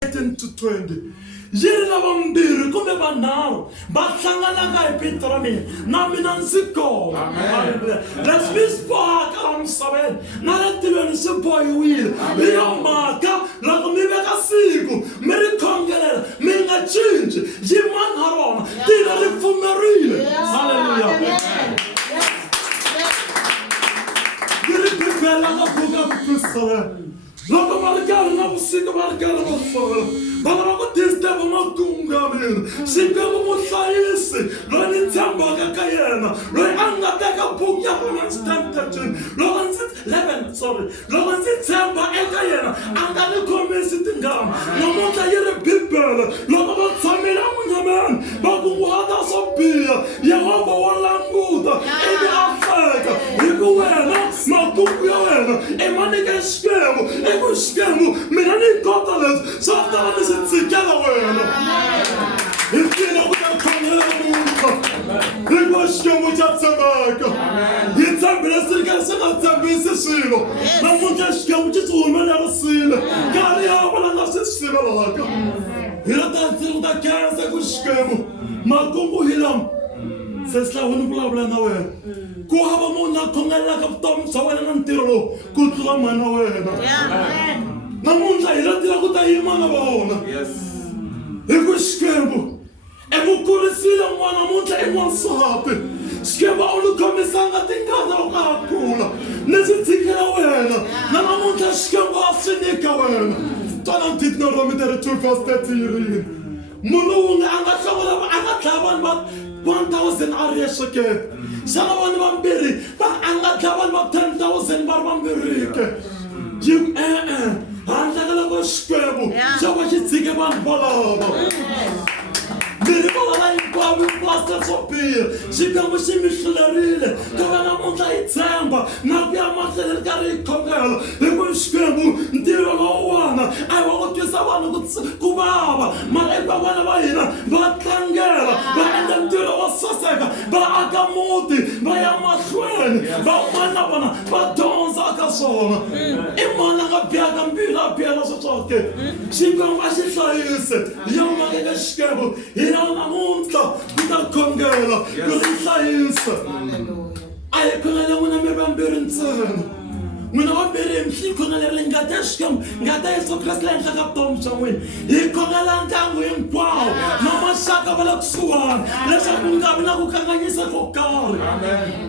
to 20. Yiri lava mbirhi kumbe vanharhu va hlanganaka hi vito ra mina na mina ndzi kona. Hallelujah. Leswi mi swi bohaka laha misaveni na le tilweni swi bohiwile. Hi yo mhaka loko mi veka siku mi ri khongelela mi nga cinci yimani ha rona tilo ri pfumerile. Hallelujah. Yiri bibele nga buka vukristoleni. Loko va ri karhi na vusiku va ri karhi va fola va lava ku disturb makungu ya mina Xikwembu muhlayisi loyi ni tshembaka ka yena loyi a nga teka buku ya Romans 10:13 loko ndzi tshemba eka yena a nga ni khomisi tingana namuntlha yi ri bibele loko va tshamile emunyameni va kunguhata swo biha Yehova wo languta ivi a hleka hi ku wena makungu ya wena i ma nyike Xikwembu eku Xikwembu mina ni kota leswi swa tala ni swi tshikela wena hi tina ku ta khongela namuntlha hi ku Xikwembu xa tshembeka hi tshembile swi ri karhi swi nga tshembisi swilo namuntlha Xikwembu xi swi humelerisile nkarhi ya vona nga swi sivelaka hi la ta ndzilo ta khensa ku Xikwembu makungu hi lama se sihlawini vulavula na wena ku hava munhu a khongelaka vutomi bya wena na ntirho lowu ku tlula mana wena namuntlha hi latila ku ta yima na vona hi ku Xikwembu emukurisile n'wana namuntlha i n'wansati Xikwembu a wu ni khomisanga tingana loko a ha kula ni swi tshikela wena na namuntlha Xikwembu a swi nyika wena twana Deuteronomy 32:30 yi rini munhu wun'we a nga hlawula a nga dlaya vanhu va 1,000 a ri ehleketa xana vanhu vambirhi a nga dlaya vanhu va 10,000 va ri vambirhi ke handle ka loko Xikwembu xo va xi tshike vanhu valava mirhi valava hinkwavo hinkwaswo swo biha Xikwembu xi mi hlulerile ku va namuntlha hi tshemba na ku ya mahlweni ri karhi hi khongela hi ku Xikwembu ntirho lowuwana a hi wa ku twisa vanhu ku vava mara eka vana va hina va tlangela va endla ntirho wo saseka va aka muti va ya mahlweni van'wana na vona va dyondza ka swona i mani a nga bihaka mbilu a bihela swo swoke Xikwembu a xi hlayise hi yo mhaka eka Xikwembu hi na namuntlha ku ta khongela ku ri hlayisa a hi khongela n'wina mi ri vambirhi ntsena n'wina vambirhi mi xi khongelela ngati ya Xikwembu ngati ya Yesu Kreste la henhla ka vutomi bya n'wina hi khongela ndyangu hinkwawo na maxaka va le kusuhani leswaku ku nga vi na ku kanganyisa ko karhi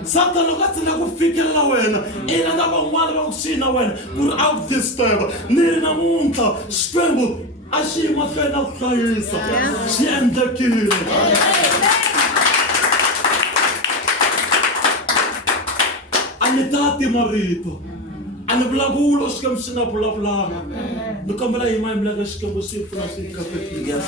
Satana loko a tsina ku fikelela wena ina na van'wana va ku xi na wena ku ri a ku disturb ni ri namuntlha Xikwembu a xi yi mahlweni na ku hlayisa xi endlekile a ni tati marito a ni vulavula Xikwembu xi nga vulavulanga ni kombela hi mayimela ka Xikwembu xi pfuna swi kapetile